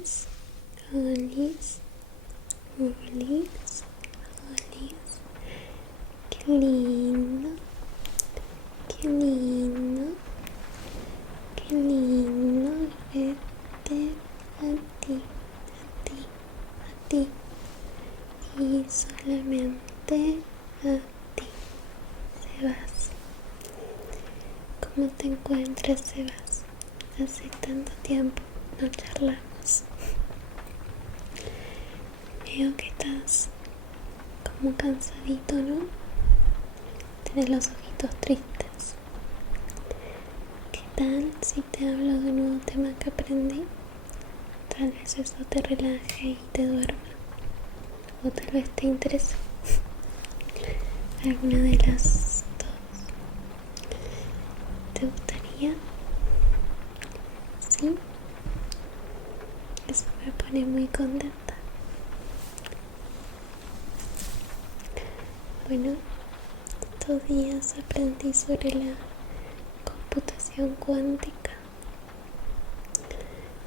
Olis, olis, olis, olis. Qué lindo, qué lindo, qué lindo verte a ti, a ti, a ti y solamente a ti. Sebas, ¿cómo te encuentras, Sebas? Hace tanto tiempo no charlamos. Veo que estás como cansadito, ¿no? Tienes los ojitos tristes. ¿Qué tal si te hablo de un nuevo tema que aprendí? Tal vez eso te relaje y te duerma. O tal vez te interese. Alguna de las dos. ¿Te gustaría? ¿Sí? Eso me pone muy contenta. Bueno, estos días aprendí sobre la computación cuántica.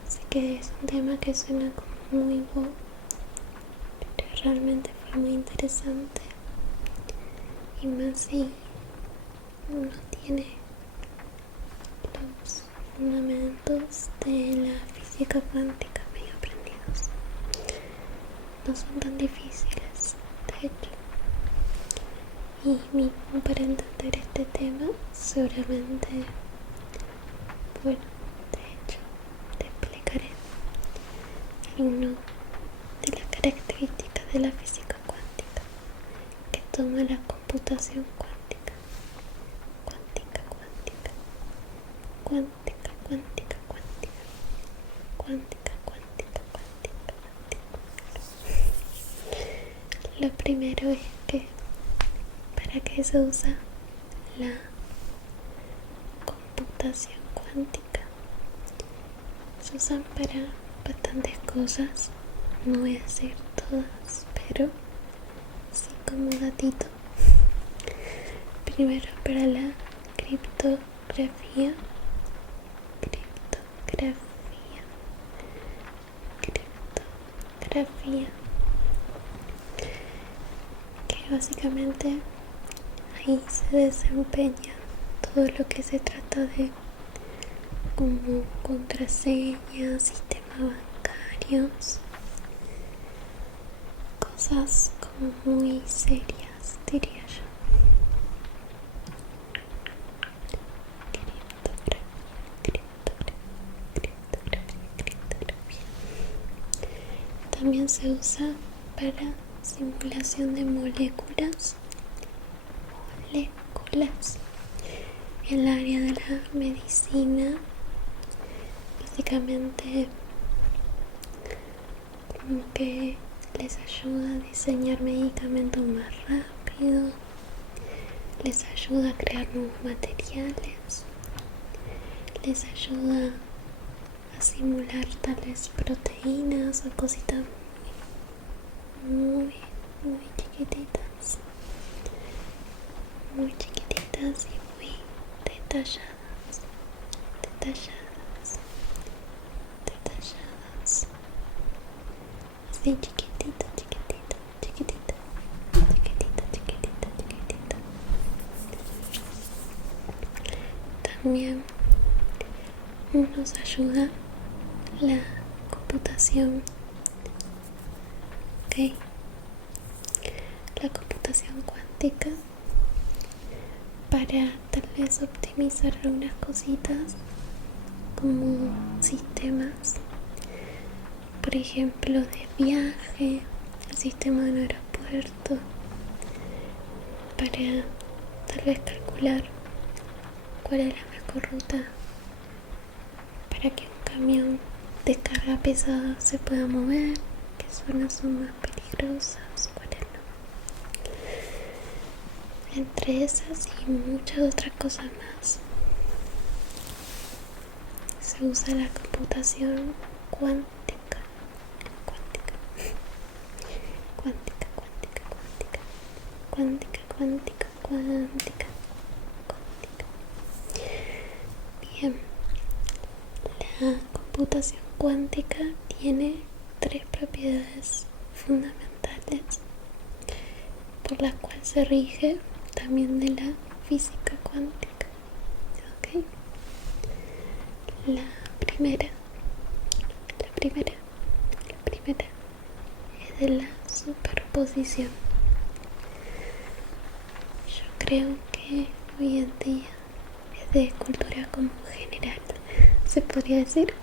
Sé que es un tema que suena como muy wow, pero realmente fue muy interesante. Y más si uno tiene los fundamentos de la física cuántica medio aprendidos. No son tan difíciles, de hecho. Y mismo para entender este tema, seguramente, bueno, de hecho, te explicaré algunas de las características de la física cuántica que toma la computación cuántica. Cuántica, cuántica, cuántica, cuántica, cuántica, cuántica, cuántica, cuántica, cuántica. Lo primero es que ¿para qué se usa la computación cuántica? Se usan para bastantes cosas, no voy a decir todas, pero sí como datito. Primero para la criptografía, que básicamente ahí se desempeña todo lo que se trata de como contraseñas, sistemas bancarios, cosas como muy serias, diría yo. Criptografía. También se usa para simulación de moléculas en el área de la medicina. Básicamente como que les ayuda a diseñar medicamentos más rápido, les ayuda a crear nuevos materiales, les ayuda a simular tales proteínas o cositas muy chiquititas, muy chiquititas y muy detalladas, así chiquitita. También nos ayuda la computación, ¿ok? La computación cuántica para tal vez optimizar algunas cositas como sistemas, por ejemplo, de viaje, el sistema de un aeropuerto, para tal vez calcular cuál es la mejor ruta para que un camión de carga pesada se pueda mover, qué zonas son más peligrosas, cuáles no, entre esas y muchas otras cosas más. Se usa la computación cuántica. Bien, la computación cuántica tiene tres propiedades fundamentales por las cuales se rige también de la física cuántica. ¿Ok? La primera es de la superposición. Yo creo que hoy en día es de cultura como general, se podría decir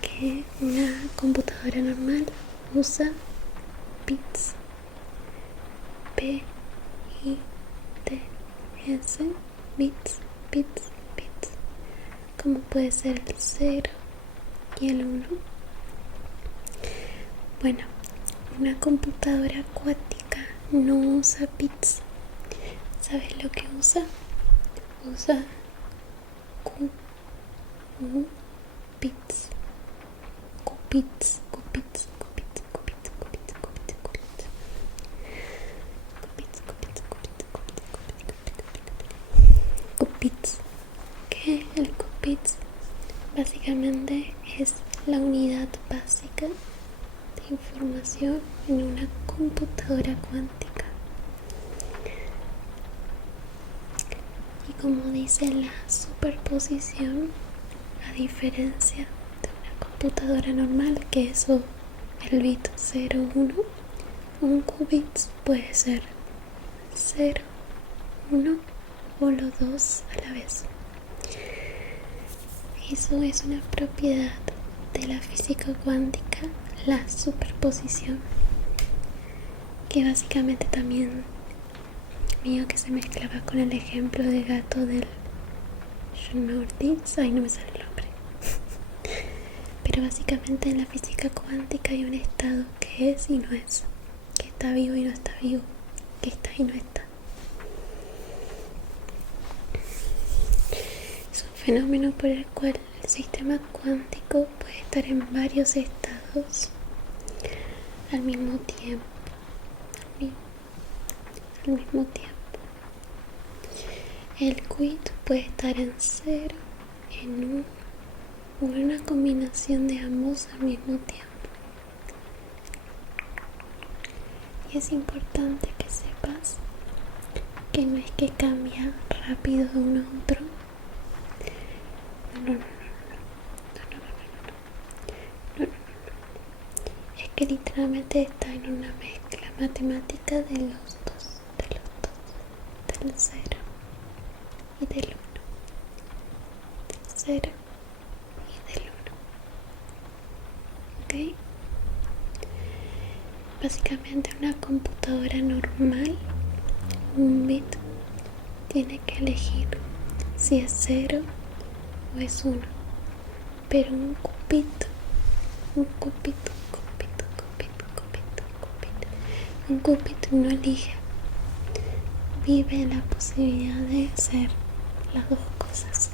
que una computadora normal usa bits, B-I-T-S, bits, como puede ser el 0 y el 1. Bueno, una computadora cuántica no usa bits. ¿Sabes lo que usa? Usa qubits. Qubits. ¿Qué? El qubits básicamente es la unidad básica de información en una computadora cuántica. Y como dice la superposición, a diferencia de una computadora normal, que eso, el bit 0, 1, un qubit puede ser 0, 1 o los dos a la vez. Eso es una propiedad de la física cuántica, la superposición, que básicamente también mío que se mezclaba con el ejemplo de gato del Schnortis, ahí no me sale el nombre. Pero básicamente en la física cuántica hay un estado que es y no es, que está vivo y no está vivo, que está y no está. Es un fenómeno por el cual el sistema cuántico puede estar en varios estados al mismo tiempo. El qubit puede estar en 0, en 1 o en una combinación de ambos al mismo tiempo. Y es importante que sepas que no es que cambia rápido de uno a otro. No. Es que literalmente está en una mezcla matemática de los dos, del 0 y del 1, del 0 y del 1. ¿Ok? Básicamente una computadora normal, un bit tiene que elegir si es 0 o es 1, pero un qubit no elige, vive la posibilidad de ser las dos cosas.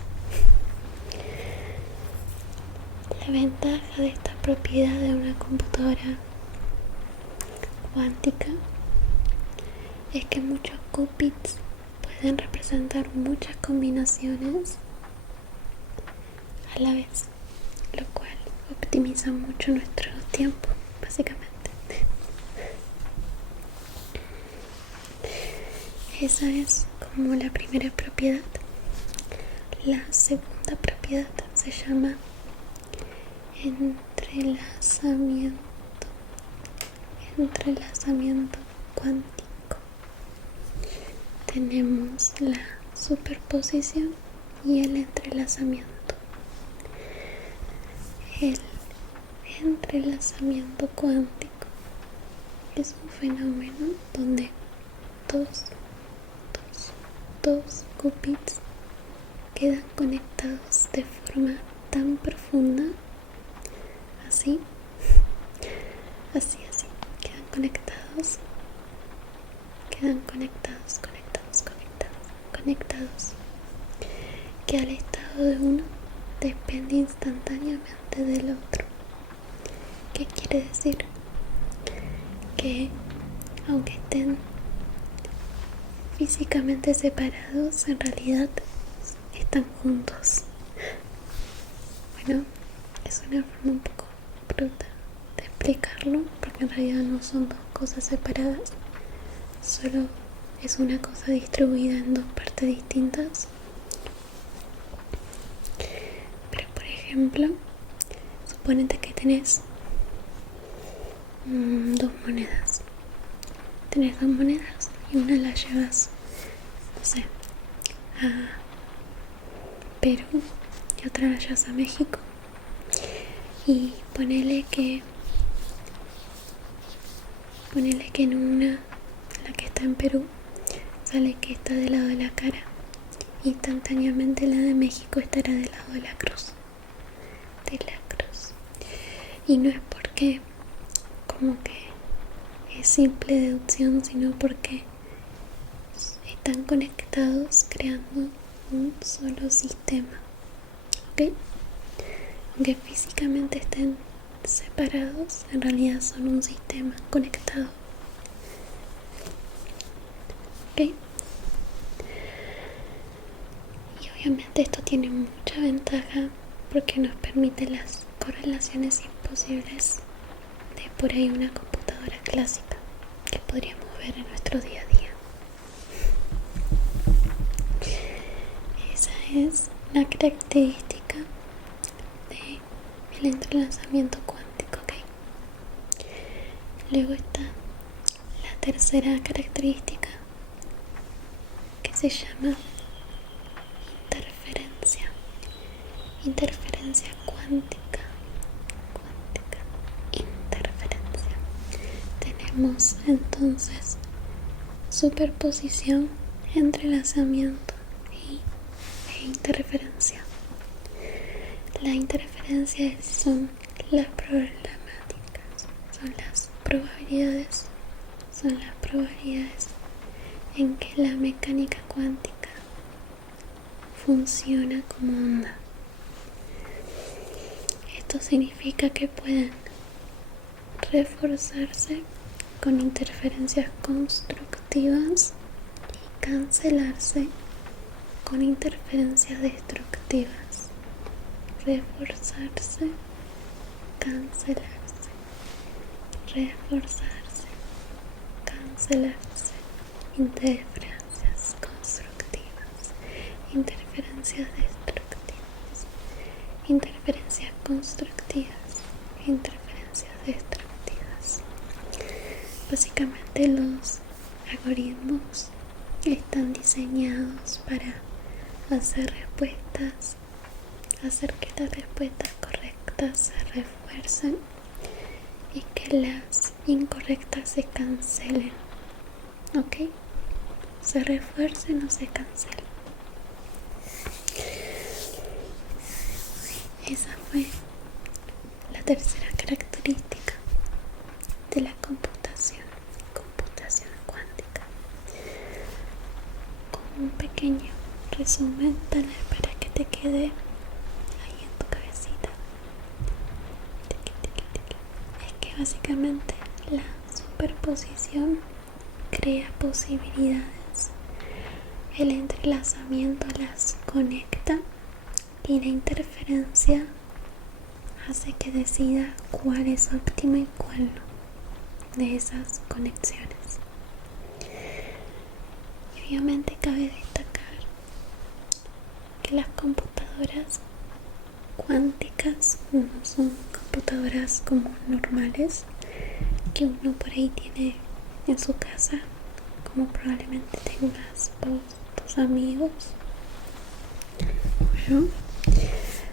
La ventaja de esta propiedad de una computadora cuántica es que muchos qubits pueden representar muchas combinaciones a la vez, lo cual optimiza mucho nuestro tiempo, básicamente. Esa es como la primera propiedad. La segunda propiedad se llama entrelazamiento cuántico. Tenemos la superposición y el entrelazamiento. El entrelazamiento cuántico es un fenómeno donde dos qubits quedan conectados de forma tan profunda, así, quedan conectados, que al estado de uno depende instantáneamente del otro. ¿Qué quiere decir? Que aunque estén físicamente separados, en realidad están juntos. Bueno, es una forma un poco de explicarlo, porque en realidad no son dos cosas separadas, solo es una cosa distribuida en dos partes distintas. Pero por ejemplo, suponete que tenés dos monedas. Tenés dos monedas y una la llevas, no sé, a Perú y otra la llevas a México. Y ponele que en una, la que está en Perú, sale que está del lado de la cara. Instantáneamente la de México estará del lado de la cruz. Y no es porque como que es simple deducción, sino porque están conectados creando un solo sistema. ¿Ok? Aunque físicamente estén separados, en realidad son un sistema conectado. ¿Ok? Y obviamente esto tiene mucha ventaja porque nos permite las correlaciones imposibles de por ahí una computadora clásica que podríamos ver en nuestro día a día. Esa es la característica del entrelazamiento cuántico, ¿ok? Luego está la tercera característica, que se llama interferencia cuántica. Interferencia. Tenemos entonces superposición, entrelazamiento e interferencia. La interferencia son las problemáticas, son las probabilidades en que la mecánica cuántica funciona como onda. Esto significa que pueden reforzarse con interferencias constructivas y cancelarse con interferencias destructivas. Reforzarse, cancelarse, reforzarse, cancelarse, interferencias constructivas, interferencias destructivas, interferencias constructivas, interferencias destructivas. Básicamente los algoritmos están diseñados para hacer que las respuestas correctas se refuercen y que las incorrectas se cancelen. ¿Ok? Se refuercen o se cancelen. Esa fue la tercera característica de la computación cuántica. Como un pequeño resumen, tal vez para que te quede ahí en tu cabecita, es que básicamente la superposición crea posibilidades, el entrelazamiento las conecta y la interferencia hace que decida cuál es óptima y cuál no de esas conexiones. Y obviamente cabe destacar que las computadoras cuánticas no son computadoras como normales que uno por ahí tiene en su casa, como probablemente tengas vos, tus amigos o yo.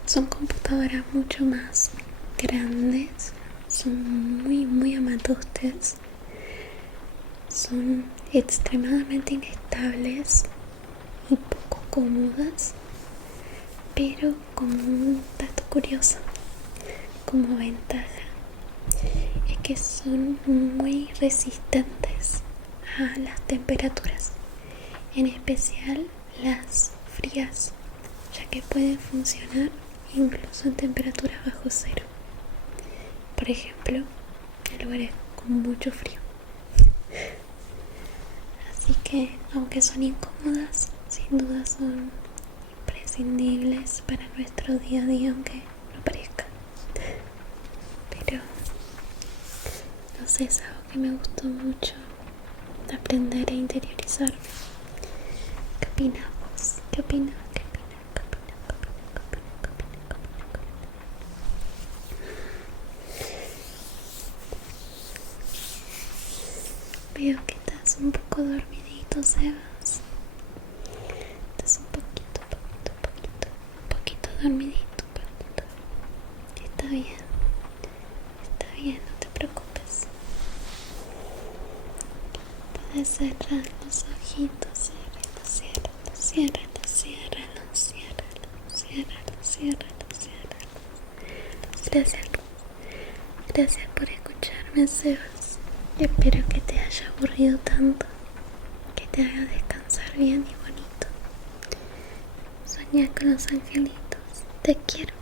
Son computadoras mucho más grandes, son muy amatustes, son extremadamente inestables y poco cómodas, pero como un dato curioso, como ventaja, es que son muy resistentes a las temperaturas, en especial las frías, ya que pueden funcionar incluso en temperaturas bajo cero. Por ejemplo, en lugares con mucho frío. Así que, aunque son incómodas, sin duda son imprescindibles para nuestro día a día, aunque no parezca. Pero Entonces es algo que me gustó mucho, aprender a interiorizarme. ¿Qué opinas vos? ¿Qué opinas? ¿Qué opinas? ¿Qué opinas? ¿Qué opinas? ¿Qué opinas? ¿Qué opinas? Veo que estás un poco dormidito, Sebas. Estás un poquito dormidito, poquito. Está bien, no te preocupes. Puedes cerrar los ojitos, ciérralos. Gracias por escucharme, Sebas. Espero que te haya aburrido tanto, que te haga descansar bien y bonito. Soñá con los angelitos. Te quiero.